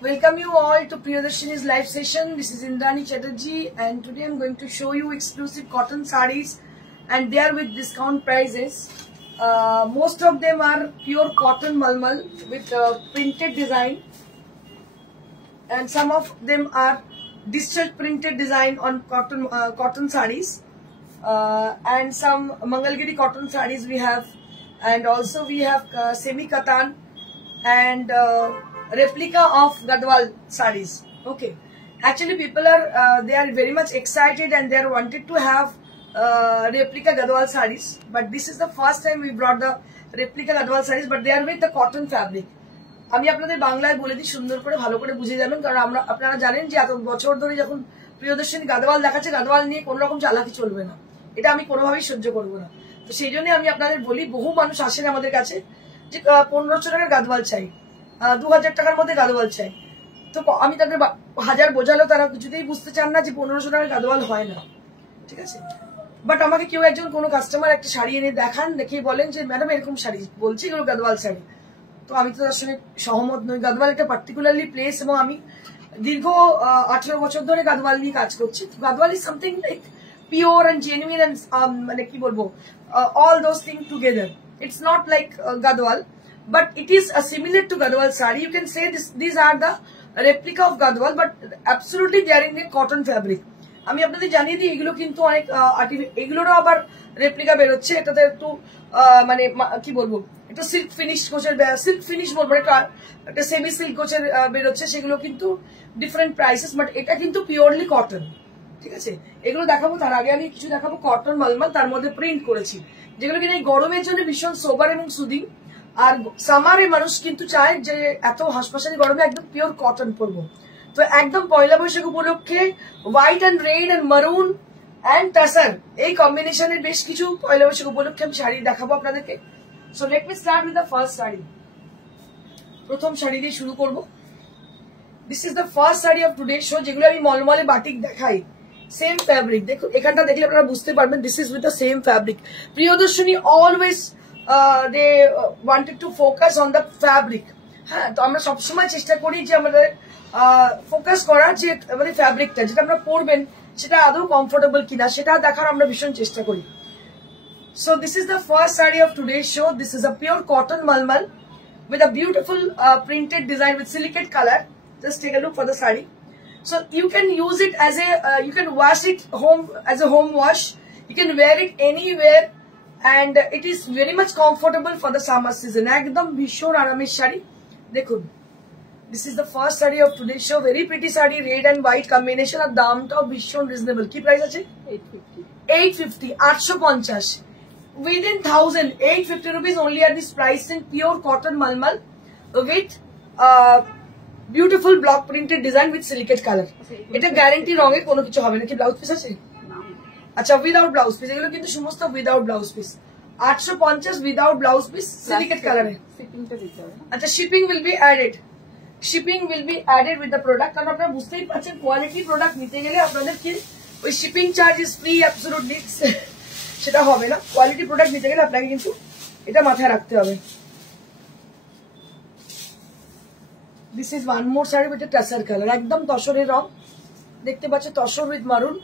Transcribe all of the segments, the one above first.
Welcome you all to Priyadarshini's live session. This is Indrani Chatterjee and today I'm going to show you exclusive cotton sarees and they are with discount prices. Most of them are pure cotton malmal with printed design and some of them are digital printed design on cotton sarees and some Mangalgiri cotton sarees we have, and also we have semi katan and replica of Gadwal sarees. Okay, actually people are they are very much excited and they are wanted to have replica Gadwal sarees, but this is the first time we brought the replica Gadwal sarees, but they are with the cotton fabric. আমি আপনাদের বাংলায় বলে দিই সুন্দর করে ভালো করে বুঝে যাবেন, কারণ আপনারা জানেন যে এত বছর ধরে যখন প্রিয়দর্শিনী গাদওয়াল দেখাচ্ছে, গাদওয়াল নিয়ে কোনো রকম চালাকি চলবে না, এটা আমি কোনোভাবেই সহ্য করব না। তো সেই জন্য আমি আপনাদের বলি, বহু মানুষ আসেন আমাদের কাছে যে 1500 টাকার গাদওয়াল চাই, 2000 টাকার মধ্যে গাদওয়াল চাই। তো আমি তাদের হাজার বোঝালেও তারা কিছুতেই বুঝতে চান না যে 1500 টাকার গাদওয়াল হয় না, ঠিক আছে। বাট আমাকে কেউ একজন কোনো কাস্টমার একটা শাড়ি এনে দেখান, দেখিয়ে বলেন যে ম্যাডাম এরকম শাড়ি বলছি, এগুলো গাদওয়াল শাড়ি। তো আমি তো তার সঙ্গে সহমত নই। গাদওয়াল একটা পার্টিকুলারলি প্লেস এবং আমি দীর্ঘ 18 বছর ধরে গাদওয়াল নিয়ে কাজ করছি। Gadwal is something like pure and genuine and মানে কি বলবো, all those thing together. It's not like Gadwal, but it is similar to Gadwal sari. You can say these are the replica of Gadwal, but absolutely they are in a cotton fabric. আমি আপনাদের জানিয়ে দিই, এগুলো কিন্তু অনেক এগুলোরও আবার replica বেরোচ্ছে। এটাতে একটু মানে কি বলবো, একটু সিল্ক ফিনিশ কোচের, সিল্ক ফিনিশ বলবো, একটা সেমি সিল্ক কোচের বেরোচ্ছে, সেগুলো কিন্তু ডিফারেন্ট প্রাইসেস, বাট এটা কিন্তু পিওরলি কটন, ঠিক আছে। এগুলো দেখাবো, তার আগে আমি কিছু দেখাবো কটন মালমাল, তার মধ্যে প্রিন্ট করেছি, যেগুলো কিনা এই গরমের জন্য ভীষণ সোবার এবং সুদিং। আর সামারে মানুষ কিন্তু চায় যে এত হাসপাশালি গরমে একদম পিওর কটন পরবো। তো একদম পয়লা বৈশাখ উপলক্ষে হোয়াইট অ্যান্ড রেড অ্যান্ড মারুন অ্যান্ড টাসার এই কম্বিনেশনের বেশ কিছু পয়লা বৈশাখ উপলক্ষে আমি শাড়ি দেখাবো আপনাদেরকে। So let me start with the first sari. প্রথম শাড়ি দিয়ে শুরু করবো। This is the first sari of today show, যেগুলো আমি মলমলে বাটিক দেখাই। সেম ফ্যাব্রিক, দেখুন এখানটা দেখলে আপনারা বুঝতে পারবেন this is with the same fabric. Priyadarshini always they wanted to focus on the fabric. হ্যাঁ, তো আমরা সবসময় চেষ্টা করি যে আমাদের ফোকাস করার যে আমাদের ফ্যাব্রিকটা যেটা আমরা পরবেন সেটা আদৌ কমফোর্টেবল কিনা সেটা দেখার আমরা ভীষণ চেষ্টা করি। So this is the first saree of today's show. This is a pure cotton malmal with a beautiful printed design with silicate color. Just take a look for the saree. So you can use it as a you can wash it home as a home wash. You can wear it anywhere. And it is very much comfortable for the summer season. Ekdom bhishon aramesh shari. Dekhun, this is the first saree of today's show. Very pretty saree, red and white combination. Ar dam tao bhishon reasonable. Ki price ache? 850. 850. Within 1000, 850 rupees only at this price in pure cotton malmal with beautiful block printed design with silicate color. Eta guarantee ronge kono kichu hobe na. Ki blouse piece ache? আচ্ছা, without blouse piece, এগুলো কিন্তু সমস্ত without blouse piece. 850 without blouse piece, silicate কালারে। আচ্ছা, shipping will be added, shipping will be added with the product. কারণ আপনারা বুঝতেই পারছেন কোয়ালিটি প্রোডাক্ট নিতে গেলে আপনাদের কি ওই shipping charge is free absolutely সেটা হবে না। কোয়ালিটি প্রোডাক্ট নিতে গেলে আপনাকে কিন্তু এটা মাথায় রাখতে হবে। This is one more sari with tussar colour, একদম তসরের রং, দেখতে পাচ্ছ তসর উইথ মারুন,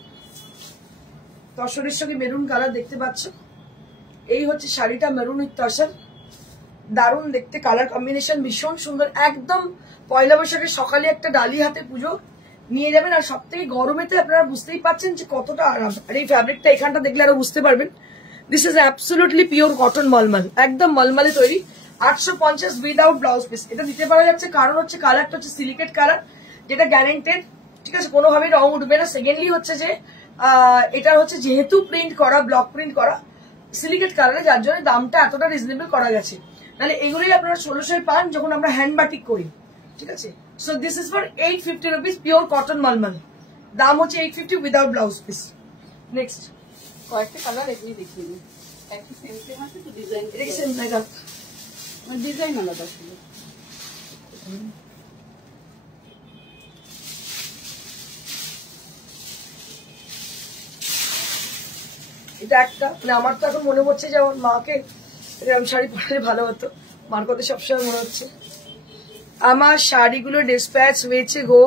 তসরের সঙ্গে মেরুন কালার দেখতে পাচ্ছ। এই হচ্ছে শাড়িটা, মেরুন উইথ তসর, দারুণ দেখতে, কালার কম্বিনেশন ভীষণ সুন্দর। একদম পয়লা বৈশাখের সকালে একটা ডালি হাতে পুজো নিয়ে যাবেন। আর সব থেকে গরমেতে আপনারা বুঝতেই পাচ্ছেন যে কতটা আরাম। আর এই ফ্যাব্রিকটা এখানটা দেখলে আরো বুঝতে পারবেন। This is absolutely pure cotton mulmul, একদম মলমলে তৈরি। 850 উইদাউট ব্লাউজ পিস। এটা দিতে পারা যাচ্ছে কারণ হচ্ছে কালারটা হচ্ছে সিলিকেট কালার, যেটা গ্যারেন্টেড, ঠিক আছে, কোনোভাবেই রং উঠবে না। সেকেন্ডলি হচ্ছে যে এটা হচ্ছে যেহেতু প্রিন্ট করা, ব্লক প্রিন্ট করা সিলিকেট কালারে, যার জন্য দামটা এতটা রিজনেবল করা গেছে। নাহলে এগুলোই আপনারা 1600 পান যখন আমরা হ্যান্ড বাটিক করি, ঠিক আছে। So this is for 850 rupees pure cotton mulmul, দাম হচ্ছে 850 উইদাউট ব্লাউজ পিস। নেক্সট কয়েকটা কালার এগুলি দেখিয়ে দিই, একটু সেম সেম আছে তো ডিজাইন, এটা সেম লাগা, ডিজাইন আলাদা ছিল। এটা একটা মানে আমার তো এখন মনে হচ্ছে যে আমার মাকে এরকম শাড়ি পরলে ভালো হতো, মার কথা সবসময় মনে হচ্ছে। আমার শাড়িগুলো ডিসপ্যাচ হয়েছে গো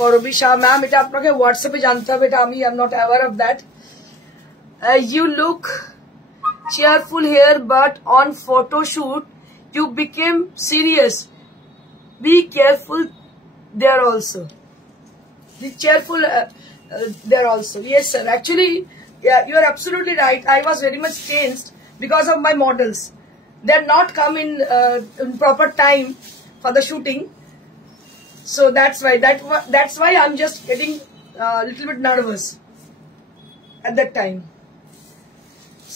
করবি শাহ ম্যাম, এটা আপনাকে হোয়াটসঅ্যাপে জানতে হবে, এটা আমি I am not aware of that. You look cheerful here, but on photo shoot you became serious. Be careful there also. Be cheerful there also. Yes sir, actually yeah, you are absolutely right. I was very much changed because of my models. They are not come in proper time for the shooting, so that's why I'm just getting a little bit nervous at that time.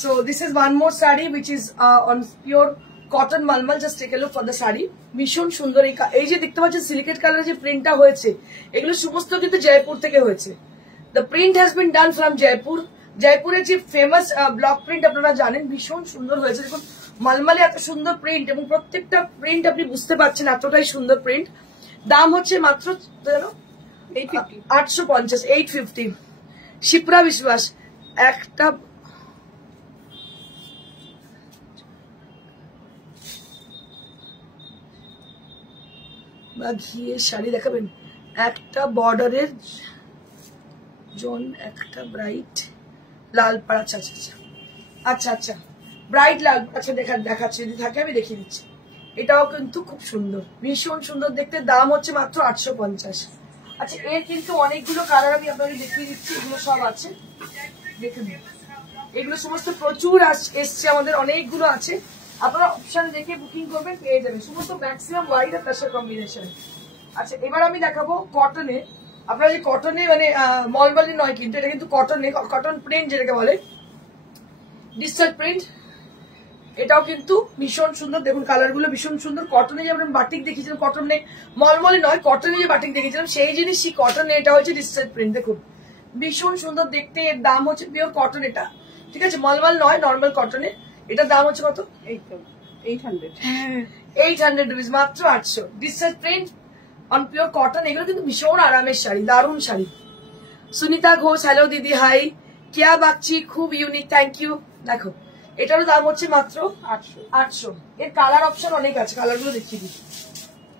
So this is one more sari which is on pure cotton malmal. Just take a look for the sari. ভীষণ সুন্দর এই যে দেখতে পাচ্ছেন silicate colour যে প্রিন্টটা হয়েছে, এগুলো সমস্ত কিন্তু জয়পুর থেকে হয়েছে। The print has been done from Jaipur. জয়পুরের যে ফেমাস ব্লক প্রিন্ট আপনারা জানেন, ভীষণ সুন্দর হয়েছে। দেখুন মালমালে এত সুন্দর প্রিন্ট, এবং প্রত্যেকটা প্রিন্ট আপনি বুঝতে পারছেন এতটাই সুন্দর প্রিন্ট। দাম হচ্ছে মাত্র 850, 850। শিপ্রা বিশ্বাস একটা ঘিয়ে শাড়ি দেখাবেন, একটা বর্ডারের জোন, একটা ব্রাইট লাল পাড়া। আচ্ছা আচ্ছা আচ্ছা আচ্ছা ব্রাইট লাল, আচ্ছা দেখাচ্ছি, যদি থাকে আমি দেখিয়ে দিচ্ছি। এটাও কিন্তু খুব সুন্দর, ভীষণ সুন্দর দেখতে। দাম হচ্ছে মাত্র 850। আচ্ছা এর কিন্তু অনেকগুলো কালার আমি আপনাকে দেখিয়ে দিচ্ছি, এগুলো সব আছে দেখুন, এগুলো সমস্ত প্রচুর এসছে আমাদের, অনেকগুলো আছে। আপনারা অপশন দেখে বুকিং করবেন, পেয়ে যাবেন সমস্ত ম্যাক্সিমাম হোয়াইট আর তার কম্বিনেশন। আচ্ছা এবার আমি দেখাবো কটনে। আপনারা যে কটনে মানে মলমলি নয় কিন্তু, এটা কিন্তু কটনে, কটন প্রিন্ট যেটাকে বলে, ডিজিটাল প্রিন্ট। এটাও কিন্তু ভীষণ সুন্দর, দেখুন কালার গুলো ভীষণ সুন্দর। কটনে যেমন বাটিক দেখিয়েছিলাম, কটনে মলমলি নয়, কটনে যে বাটিক দেখিয়েছিলাম সেই জিনিসই কটনে, এটা হচ্ছে ডিজিটাল প্রিন্ট। দেখুন ভীষণ সুন্দর দেখতে। এর দাম হচ্ছে পিওর কটন, এটা ঠিক আছে, মলমল নয়, নর্মাল কটনে। এটার দাম হচ্ছে কত? 800 রুপিস, মাত্র 800। Digital print on pure cotton, এগুলো কিন্তু ভীষণ আরামের শাড়ি, দারুণ শাড়ি। সুনিতা ঘোষ, হ্যালো দিদি, হাই, কিয়া বাগচি, খুব ইউনিক, থ্যাংক ইউ। দেখো এটারও দাম হচ্ছে মাত্র 800। এর কালার অপশন অনেক আছে, কালার গুলো দেখিয়ে দিই,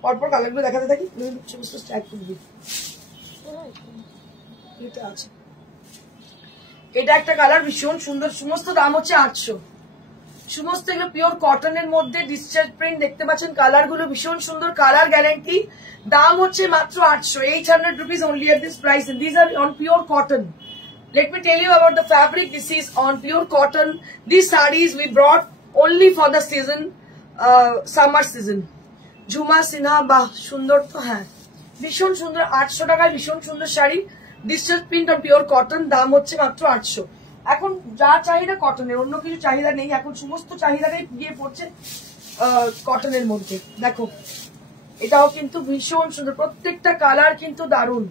পরপর কালার গুলো দেখাতে থাকি, সমস্ত স্ট্যাক করবি। এটা আছে, এটা একটা কালার ভীষণ সুন্দর, সমস্ত দাম হচ্ছে 800। সমস্ত এগুলো পিওর কটনের মধ্যে ডিজিটাল প্রিন্ট দেখতে পাচ্ছেন, কালার গুলো ভীষণ সুন্দর, কালার গ্যারান্টি। দাম হচ্ছে মাত্র 800, 800 rupees only at this price, and these are on pure cotton. Let me tell you about the fabric. This is on pure cotton. These sarees we brought only for the season, summer season. Jhuma Sinha, বাহ সুন্দর তো, হ্যাঁ ভীষণ সুন্দর। 800 টাকায় ভীষণ সুন্দর sari, digital print on pure cotton, দাম হচ্ছে মাত্র 800। এখন যা চাহিদা কটনের, অন্য কিছু চাহিদা নেই, এখন সমস্ত চাহিদাটাই গিয়ে পড়ছে কটনের মধ্যে। দেখো এটাও কিন্তু ভীষণ সুন্দর, প্রত্যেকটা কালার কিন্তু দারুণ,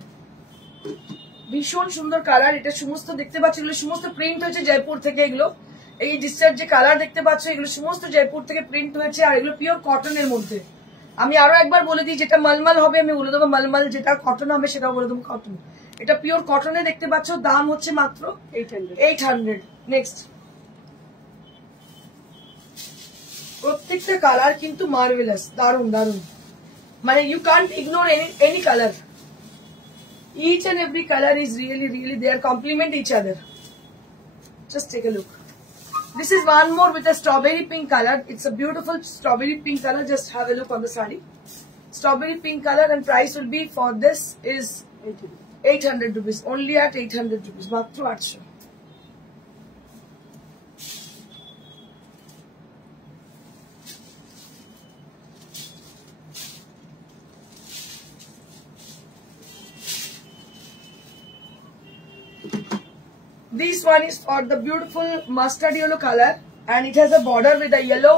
ভীষণ সুন্দর কালার। এটা সমস্ত দেখতে পাচ্ছ, এগুলো সমস্ত প্রিন্ট হয়েছে জয়পুর থেকে। এগুলো এই ডিজিটাল যে কালার দেখতে পাচ্ছ, এগুলো সমস্ত জয়পুর থেকে প্রিন্ট হয়েছে, আর এগুলো পিওর কটনের মধ্যে। আমি আরো একবার বলে দিই, যেটা মালমাল হবে আমি বলে দেবো মালমাল, যেটা কটন হবে সেটাও বলে দেবো কটন। এটা পিওর কটনে দেখতে পাচ্ছ, দাম হচ্ছে মাত্র 800। নেক্সট, প্রত্যেকটা কালার কিন্তু মার্ভেলাস, দারুন দারুন, মানে you can't ignore any colour. Each and every color is really they are complement each other. Just take a look. This is one more with a strawberry pink color. It's a beautiful strawberry pink color. Just have a look on the saree. Strawberry pink color, and price will be for this is 800 rupees, only at 800 rupees, matro 800. This one is for the beautiful mustard yellow color, and it has a border with a yellow.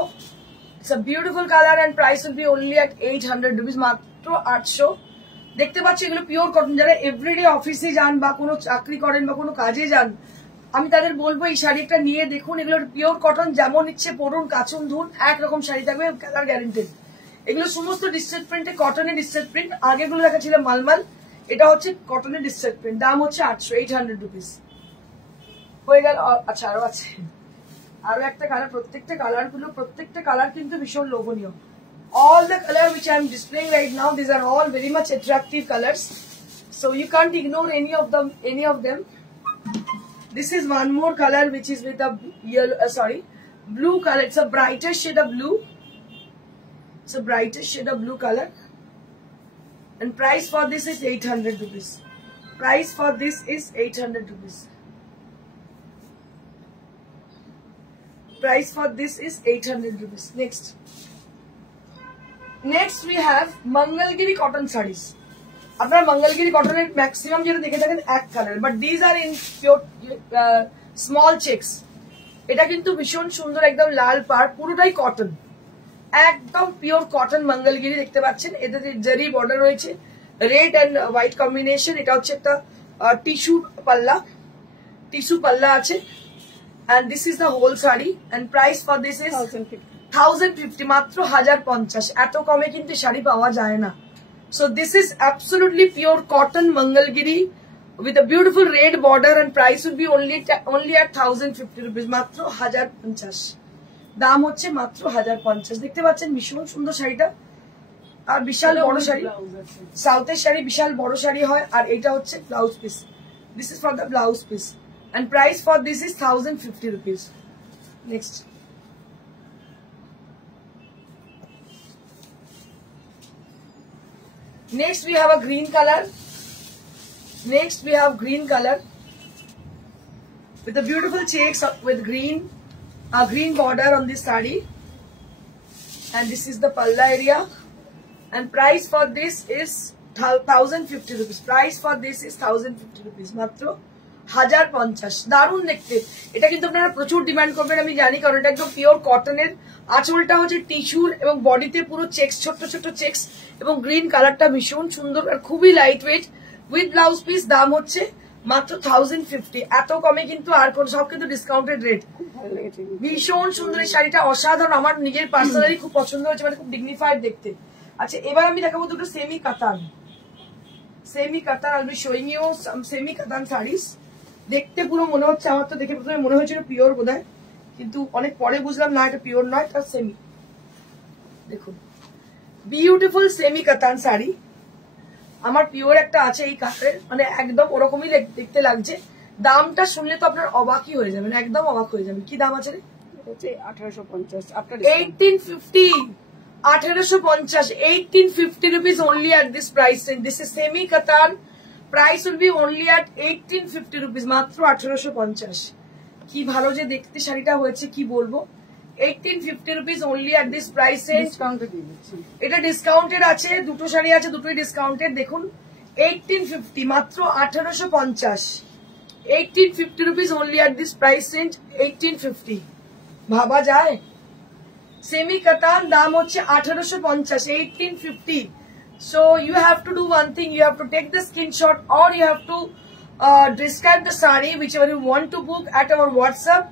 It's a beautiful color, and price will be only at 800 rupees, matro 800. দেখতে পাচ্ছি এগুলো pure cotton. যারা everyday অফিসে যান বা কোনো চাকরি করেন বা কোনো কাজে যান, আমি তাদের বলবো এই শাড়িটা নিয়ে দেখুন। এগুলো পিওর কটন, যেমন ইচ্ছে পরুন, কাচুন ধুন, একরকম শাড়ি থাকবে, কালার গ্যারেন্টেড। এগুলো সমস্ত ডিজিটাল প্রিন্টে, কটনের ডিজিটাল প্রিন্ট। আগেগুলো দেখাচ্ছিলাম মালমাল, এটা হচ্ছে কটনের ডিজিটাল প্রিন্ট, দাম হচ্ছে 800 রুপিস হয়ে গেল। আচ্ছা আরো আছে, আরো একটা কালার, প্রত্যেকটা কালার কিন্তু ভীষণ লোভনীয়, all the color which I am displaying right now, these are all very much attractive colors. So you can't ignore any of them. This is one more color which is with a yellow, blue color. It's a brighter shade of blue. It's a brighter shade of blue color. And price for this is 800 rupees. Price for this is 800 rupees. Price for this is 800 rupees. Next we have Mangalgiri cotton sarees. Apnar Mangalgiri cotton at maximum jeta dekhe thaken ek color, but these are in pure small checks. Eta kintu bishon sundor ekdom lal par purotai cotton. Ekdom pure cotton Mangalgiri dekhte pacchen. Etate jari border royeche, red and white combination. Eta hocche ekta tissue palla ache. And this is the whole saree, and price for this is 1050 matro 1050. Eto kome kintu shari pawa jay na. So this is absolutely pure cotton Mangalgiri with a beautiful red border, and price will be only at 1050 rupees. Matro 1050. দাম হচ্ছে মাত্র 1050। দেখতে পাচ্ছেন ভীষণ সুন্দর শাড়িটা, আর বিশাল বড় শাড়ি। সাউথের শাড়ি বিশাল বড় শাড়ি হয়, আর এটা হচ্ছে blouse piece. This is for the blouse piece, and price for this is 1050 rupees. Next we have a green color. With the beautiful checks with green border on this saree, and this is the palla area, and price for this is 1050 rupees. Price for this is 1050 rupees. Matro 1050। দারুণ দেখতে। এটা কিন্তু আপনারা প্রচুর demand করবেন আমি জানি, কারণ এটা একদম পিওর কটনের। আঁচলটা হচ্ছে টিস্যুর এবং বডিতে পুরো চেক্স, ছোট ছোট চেক্স, এবং গ্রিন কালারটা ভীষণ সুন্দর আর খুবই light weight. With blouse piece দাম হচ্ছে মাত্র 1050। এত কমে কিন্তু আর কোন, সব কিন্তু ডিসকাউন্টেড রেট। ভীষণ সুন্দর এই শাড়িটা, অসাধারণ। আমার নিজের পার্সোনালি খুব পছন্দ হয়েছে, মানে খুব ডিগনিফাইড দেখতে। আচ্ছা, এবার আমি দেখাবো দুটো সেমি কাতান। I'll be showing you some semi katan sarees. দেখতে পুরো মনে হচ্ছে, আমার তো দেখে প্রথমে মনে হয়েছিল পিওর বোধহয়, কিন্তু অনেক পরে বুঝলাম না এটা পিওর নয়, এটা সেমি। দেখুন বিউটিফুল সেমি কাতান শাড়ি। আমার পিওর একটা আছে এই কালারের, মানে একদম ওরকমই দেখতে লাগছে। দামটা শুনলে তো আপনার অবাকই হয়ে যাবেন, একদম অবাক হয়ে যাবেন। কি দাম আছে রে? 1850। আপনার 1850। 1850, 1850 rupees only at this price range. This is semi katan. Price will be only at 1850 rupees. মাত্র 1850। কি ভালো যে দেখতে শাড়িটা হয়েছে, কি বলবো। 1850 rupees only at this price range. এটা ডিসকাউন্টেড আছে, দুটো শাড়ি আছে, দুটোই ডিসকাউন্টেড। দেখুন 1850, মাত্র 1850। 1850 rupees only at this price range. 1850 ভাবা যায়? সেমি কাতান দাম হচ্ছে 1850, 1850। So you have to do one thing, you have to take the screenshot, or you have to describe the saree, whichever you want to book, at our WhatsApp.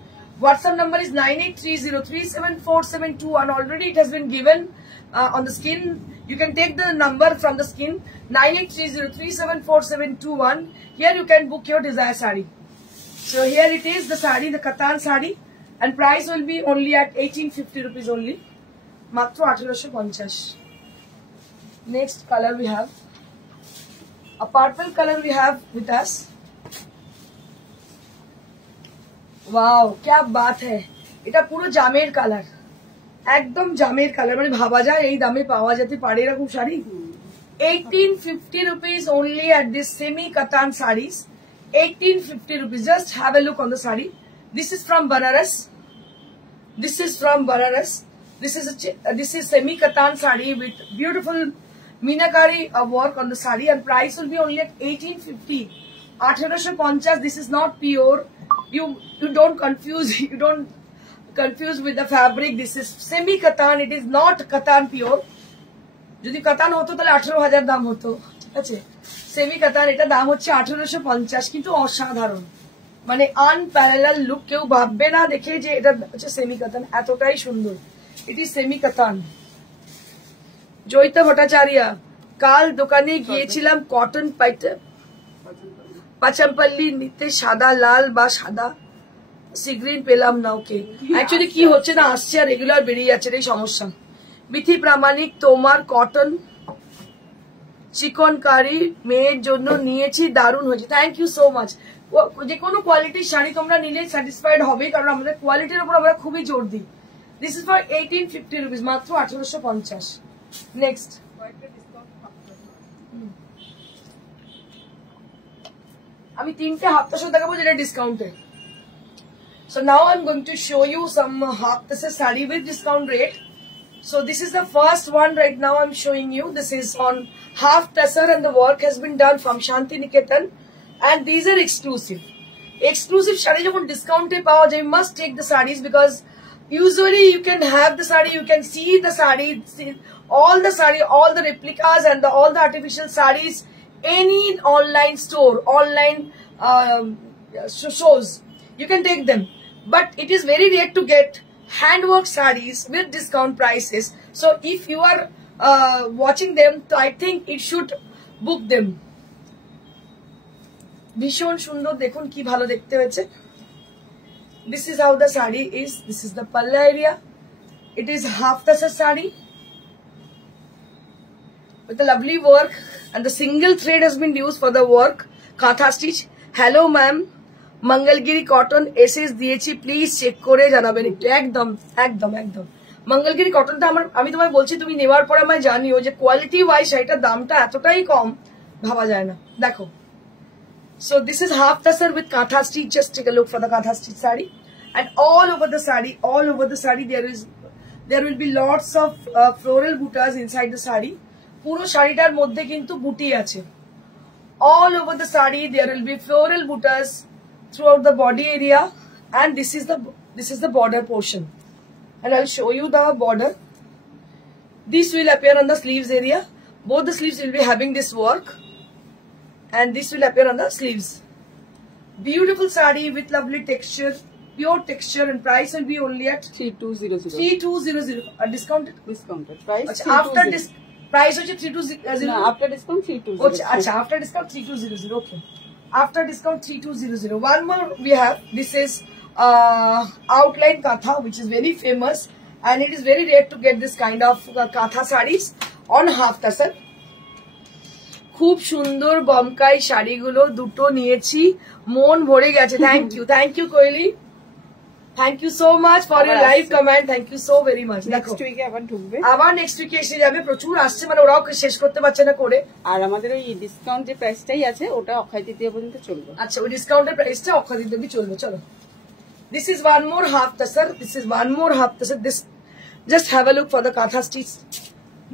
WhatsApp number is 9830374721. Already it has been given on the screen. You can take the number from the screen, 9830374721. Here you can book your desired saree. So here it is, the saree, the katan saree. And price will be only at 1850 rupees only. Matro 1850. Next color we have a purple color we have with us. Wow, क्या बात है! এটা পুরো জামের colour, একদম জামের colour, মানে ভাবা যায় এই দামে পাওয়া যেতে পারে এরকম sari. 1850 rupees only at this semi katan sarees. 1850 rupees. Just have a look on the saree. This is from Banaras. This is semi katan saree with beautiful meenakari work on the saree, and price will be only at 1850. 1850. This is not pure. You don't confuse. You don't confuse with the fabric. This is semi katan. It is not katan pure. যদি কাতান হতো তাহলে 18,000 দাম হতো, ঠিক আছে। Semi কাতান, এটা দাম হচ্ছে 1850, কিন্তু অসাধারণ, মানে আনপ্যারালাল লুক। কেউ ভাববে না দেখে যে এটা হচ্ছে সেমি কাতান, এতটাই সুন্দর। এটি সেমি কাতান। জয়িতা ভট্টাচার্য, কাল দোকানে গিয়েছিলাম কটন পাচামপল্লি নিতে, সাদা লাল বা সাদা সি গ্রিন পেলাম না। ওকে, অ্যাকচুয়ালি কি হচ্ছে না, আসছে আর রেগুলার বেরিয়ে যাচ্ছে, এই সমস্যা। বিথি প্রামাণিক তোমার কটন চিকনকারি মেয়ের জন্য নিয়েছি, দারুণ হয়েছে। Thank you so much. যে কোনো কোয়ালিটির শাড়ি তোমরা নিলে স্যাটিসফাইড হবে, কারণ আমাদের কোয়ালিটির উপর আমরা খুবই জোর দিই। দিস ইজ ফর 1850 রুপিস, মাত্র 1850। নেক্সট আমি তিনটে হাফ তাসর দেখাবো যেটা ডিসকাউন্টে। So now I'm going to show you some half tasar sari with discount rate. So this is the first one right now I'm showing you. This is on half tasar and the work has been done from Shanti Niketan, and these are exclusive. Exclusive sari jokon discount e paoya jay, you must take the sarees, because usually you can have the sari, you can see the sari, all the replicas and all the artificial sarees, any online store, online shows, you can take them. But it is very rare to get handwork sarees with discount prices. So if you are watching them, so I think it should book them. ভীষণ সুন্দর, দেখুন কি ভালো দেখতে হয়েছে। This is how the sari is. This is the palla area. It is half tasar sari with a lovely work, and the single thread has been used for the work. Katha stitch. Hello ma'am, Mangalagiri cotton SS দিয়েছি, please check করে জানাবেন একটু। একদম একদম একদম মঙ্গলগিরি কটনটা আমি তোমায় বলছি, তুমি নেওয়ার পরে আমায় জানিও যে কোয়ালিটি ওয়াইজ শাড়িটার দামটা এতটাই কম, ভাবা যায় না। দেখো, so this is half tasar with katha stitch. Just take a look for the katha stitch sari, and all over the sari there will be lots of floral buttas inside the sari. পুরো শাড়িটার মধ্যে কিন্তু বুটি আছে। All over the sari there will be floral buttas throughout the body area, and this is the border portion, and I'll show you the border. This will appear on the sleeves area. Both the sleeves will be having this work, and this will appear on the sleeves. Beautiful sari with lovely texture, pure texture, and price will be only at 3200. 3200. Discounted Price after this price is 3200. No, after discount 3200. Acha, after discount 3200. Okay. After discount 3200. One more we have. This is outline katha, which is very famous, and it is very rare to get this kind of katha sarees on half tasar. খুব সুন্দর বমকাই শাড়িগুলো দুটো নিয়েছি, মন ভরে গেছে। Thank you Koyeli, thank you so much for your live comment, thank you so very much. Next উইকে আবার ঢুকবে, আবার নেক্সট উইকে এসে যাবে, প্রচুর আসছে, মানে ওরাও শেষ করতে পারছে না করে। আর আমাদের ওই ডিসকাউন্ট যে প্রাইসটাই আছে ওটা অক্ষয় তৃতীয়া পর্যন্ত চলবে। আচ্ছা, ওই ডিসকাউন্টের প্রাইসটা অক্ষয় তৃতীয়া অবধি চলবে। চলো, this is one more half tasar. This just have a look for the katha stitch.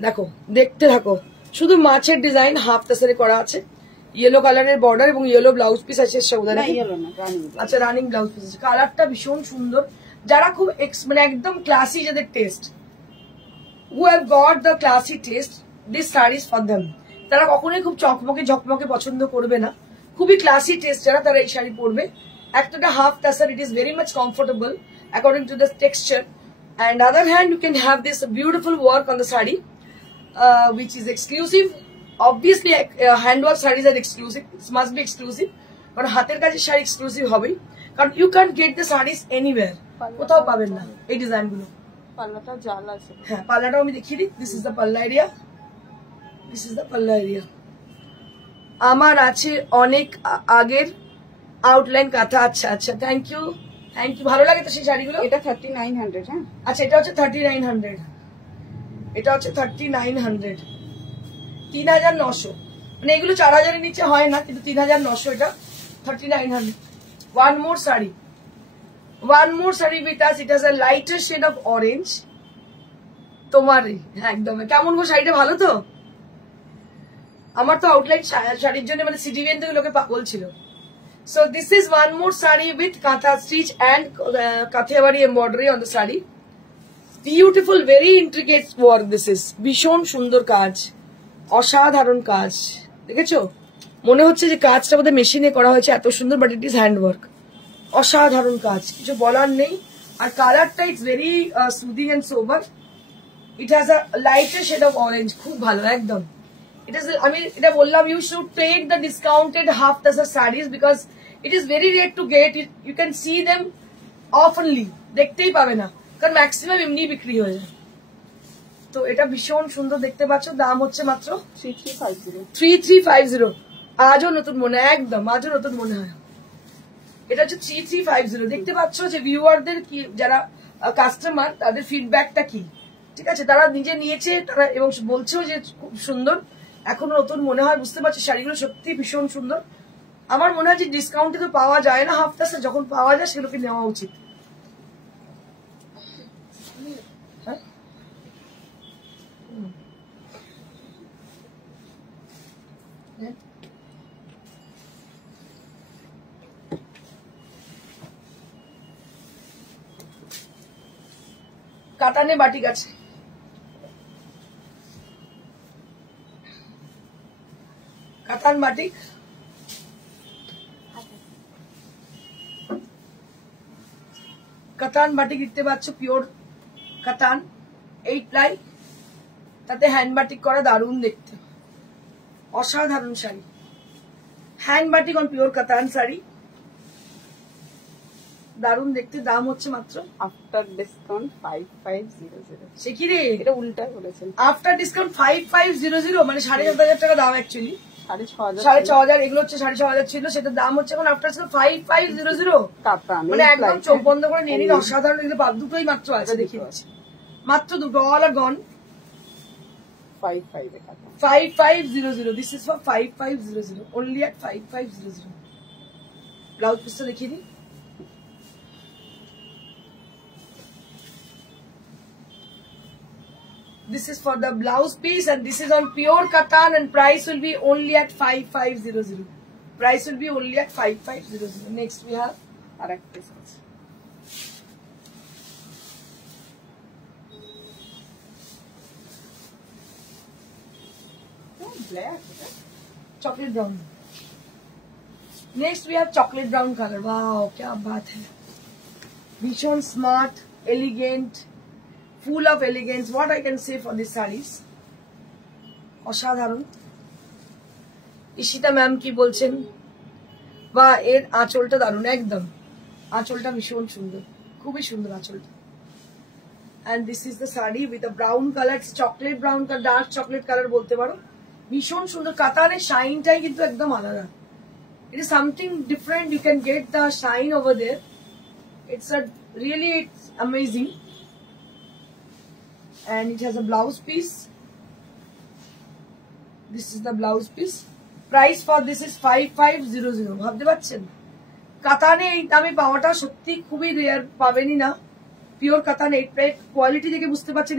দেখো, দেখতে থাকো, শুধু মাছের ডিজাইন হাফ তাসারে করা আছে, ইয়েলো কালারের বর্ডার এবং ইয়েলো ব্লাউজ পিস আছে সাউদারে। আচ্ছা, রানিং ব্লাউজ পিস আছে। কালারটা ভীষণ সুন্দর। যারা খুব মানে একদম ক্লাসি, যাদের test, who have got the classy taste, this sarees for them. তারা কখনোই খুব চকমকে ঝকমকে পছন্দ করবে না, খুবই ক্লাসি টেস্ট যারা, তারা এই শাড়ি পরবে। একটা half তাসার, it is very much comfortable according to the texture, and other hand you can have this beautiful work on the saree, which is exclusive. Obviously handwork sarees are exclusive, it must be exclusive, কারণ হাতের কাজের sari exclusive হবেই, কারণ you can't get the sarees anywhere, কোথাও পাবেন না এই design গুলো। পাল্লাটা জাল আছে, হ্যাঁ, পাল্লাটাও আমি দেখিয়ে দিই। দিস ইজ দ্য পাল্লা এরিয়া, দিস ইজ দ্য পাল্লা এরিয়া। আমার আছে অনেক আগের আউটলাইন কাঁথা। আচ্ছা আচ্ছা, থ্যাংক ইউ, ভালো লাগে তো সেই শাড়িগুলো। এটা 3900। হ্যাঁ, আচ্ছা, এটা হচ্ছে 3900, এটা হচ্ছে 3900, 3900, মানে এগুলো 4000 এর নিচে হয় না, কিন্তু 3900, এটা 3900। One more sari with us. It has a lighter shade of orange. তোমারই একদম। কেমন গো শাড়িটা, ভালো তো? আমার তো আউটলাইন শাড়ির জন্য মানে সিটিভিএন থেকে লোকে পাগল ছিল। So this is one more sari with katha stitch and kathiawari embroidery on the sari. Beautiful, very intricate work. This is ভীষণ সুন্দর কাজ, অসাধারণ কাজ। দেখেছো, মনে হচ্ছে যে কাজটা বোধহয় মেশিনে করা হয়েছে, এত সুন্দর, বাট ইট ইজ হ্যান্ডওয়ার্ক। অসাধারণ কাজ, কিছু বলার নেই। আর কালারটা it's very soothing and sober. It has a lighter shade of orange, খুব ভালো একদম। It is, আমি এটা বললাম, you should take the discounted half tasar sarees because it is very rare to get it. You can see them oftenly, দেখতেই পাবে না, কারণ ম্যাক্সিমাম এমনি বিক্রি হয়ে যায়। তো এটা ভীষণ সুন্দর দেখতে পাচ্ছ, দাম হচ্ছে মাত্র 3350 আজও নতুন মনে হয়, একদম আজও নতুন মনে হয়। এটা হচ্ছে 3350। দেখতে পাচ্ছ যে ভিউয়ারদের কি, যারা কাস্টমার তাদের ফিডব্যাকটা কি, ঠিক আছে, তারা নিজে নিয়েছে তারা এবং বলছেও যে খুব সুন্দর, এখনো নতুন মনে হয়। বুঝতে পারছি শাড়িগুলো সত্যি ভীষণ সুন্দর। আমার মনে হয় যে ডিসকাউন্টে তো পাওয়া যায় না হাফ টাসে, যখন পাওয়া যায় সেগুলোকে নেওয়া উচিত। হ্যাঁ কাতানে বাটিক আছে, কাতান বাটিক, কাতান বাটিক দেখতে পাচ্ছ, পিওর কাতান 8 প্লাই, তাতে হ্যান্ড বাটিক করা, দারুণ দেখতে, অসাধারণ sari. Hand batik on pure কাতান শাড়ি, দারুণ দেখতে। দাম হচ্ছে মাত্র আফটার ডিসকাউন্ট 5500। সে কি রে, এটা উল্টা বলেছেন। আফটার ডিসকাউন্ট 5500 মানে 7500 টাকা দাম অ্যাকচুয়ালি, 6500। এগুলো হচ্ছে 6500 ছিল, সেটার দাম হচ্ছে এখন আফটার ডিসকাউন্ট 5500। কাতান মানে একদম চোখ বন্ধ করে নিয়ে নিন, অসাধারণ। এগুলো দুটোই মাত্র আছে, দেখিয়ে দিচ্ছি, মাত্র দুটো, all are gone. 5500, this is for 5500, only at 5500। Blouse পিসটা দেখিয়ে দিই। This is for the blouse piece and this is on pure katan and price will be only at 5500. Price will be only at 5500. Next we have arak piece. Oh, black. Chocolate brown. Next we have chocolate brown color. Wow, kya baat hai. Bishon smart, elegant, full of elegance. What I can say for these sarees, অসাধারণ। Ishita ma'am কি বলছেন, বা এর আঁচলটা দারুণ, একদম আঁচলটা ভীষণ সুন্দর, খুবই সুন্দর আঁচলটা। and this is the saree with a brown color, it's chocolate brown color, dark chocolate color বলতে পারো, ভীষণ সুন্দর। কাতানের শাইনটাই কিন্তু একদম আলাদা, it is something different, you can get the shine over there, it's amazing। and it has a blouse piece, this is the blouse piece, price for this is 5500। ভাবতে পারছেন কাতানে এই দামে পাওয়াটা সত্যি খুবই রেয়ার, পাবেনই না। পিওর কাতান 8 প্লাই, কোয়ালিটি দেখে বুঝতে পারছেন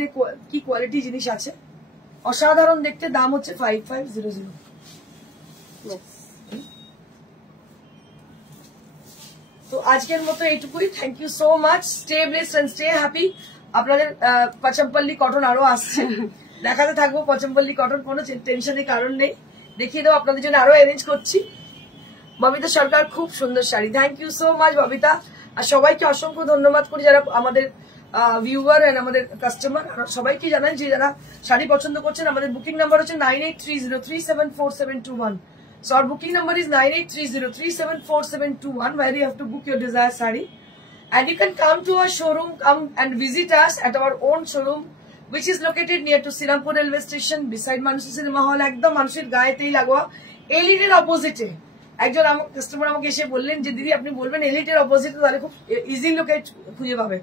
কি কোয়ালিটি জিনিস আছে, অসাধারণ দেখতে। দাম হচ্ছে 5500। তো আজকের মতো এইটুকুই, thank you so much, stay blessed and stay happy. আপনাদের পচমপল্লি কটন আরো আসছে, দেখাতে থাকবো পচমপল্লি কটন, কোনো টেনশনের কারণ নেই, দেখিয়ে দেবো আপনাদের জন্য, আরো অ্যারেঞ্জ করছি। ববিতা সরকার, খুব সুন্দর sari, thank you so much Babita. আর সবাইকে অসংখ্য ধন্যবাদ করি যারা আমাদের ভিউয়ার এন্ড আমাদের কাস্টমার, সবাইকে জানাই যে যারা শাড়ি পছন্দ করছেন। আমাদের বুকিং নাম্বার হচ্ছে 9830374721। So our booking number is 9830374721 where you have to book your desired saree. And you can come to our showroom, come and visit us at our own showroom, which is located near to Sirampur railway station, beside Manushi Cinema Hall, একদম মানুষের গায়েতেই লাগোয়া, এলিটের অপোজিটে। একজন আমার customer আমাকে এসে বললেন যে দিদি আপনি বলবেন এলিটের অপোজিটে, তাহলে খুব ইজি লোকে খুঁজে পাবে।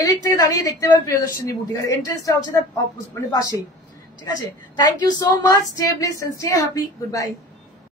এলিট থেকে দাঁড়িয়ে দেখতে পাবে প্রিয়দর্শনী বুটিক, আর এন্ট্রেন্সটা হচ্ছে তার মানে পাশেই, ঠিক আছে। Thank you so much, stay blessed and stay happy, good by.